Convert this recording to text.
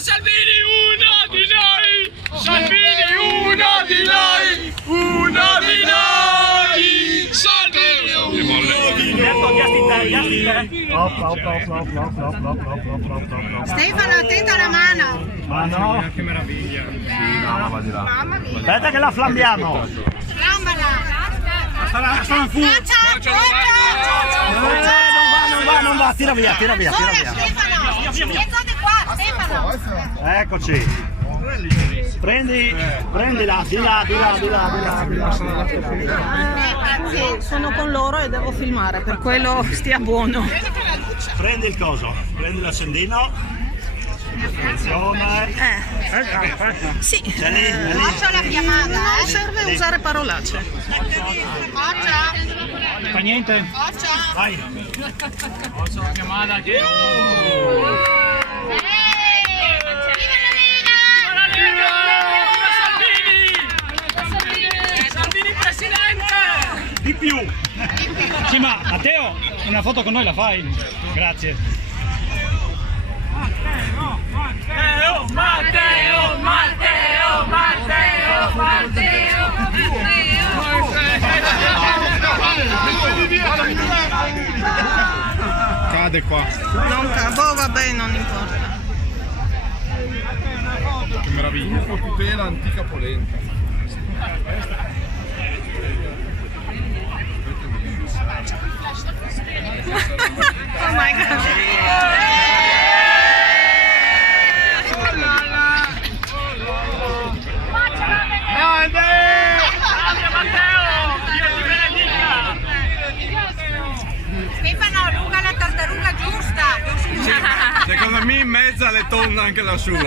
Salvini, uno di noi! Salvini, uno di noi! Uno di noi! Salvini, uno di noi! Stefano, attento alla mano! Ma no! Che meraviglia! Mamma di là. Mamma mia! Aspetta che la flambiamo! Flambala! Sono fu! Non va, tira via. Stefano! Dietro di qua, Stefano! Eccoci. Prendila, di là. Grazie, sono con loro e devo filmare, per quello stia buono. Prendi il coso, prendi l'accendino. Attenzione. Sì, C'è lì. Faccio la chiamata, non serve usare parolacce. Faccia! Fa niente? Faccia! Vai. Faccio la chiamata che... Salvini presidente! Di più. Sì, ma Matteo, una foto con noi la fai? Grazie. Cade qua. Non cavo, vabbè, non importa. Che meraviglia. Tutela antica polenta. Oh my god. Stefano, lunga la tartaruga giusta! Secondo me in mezzo alle tonne anche la sua.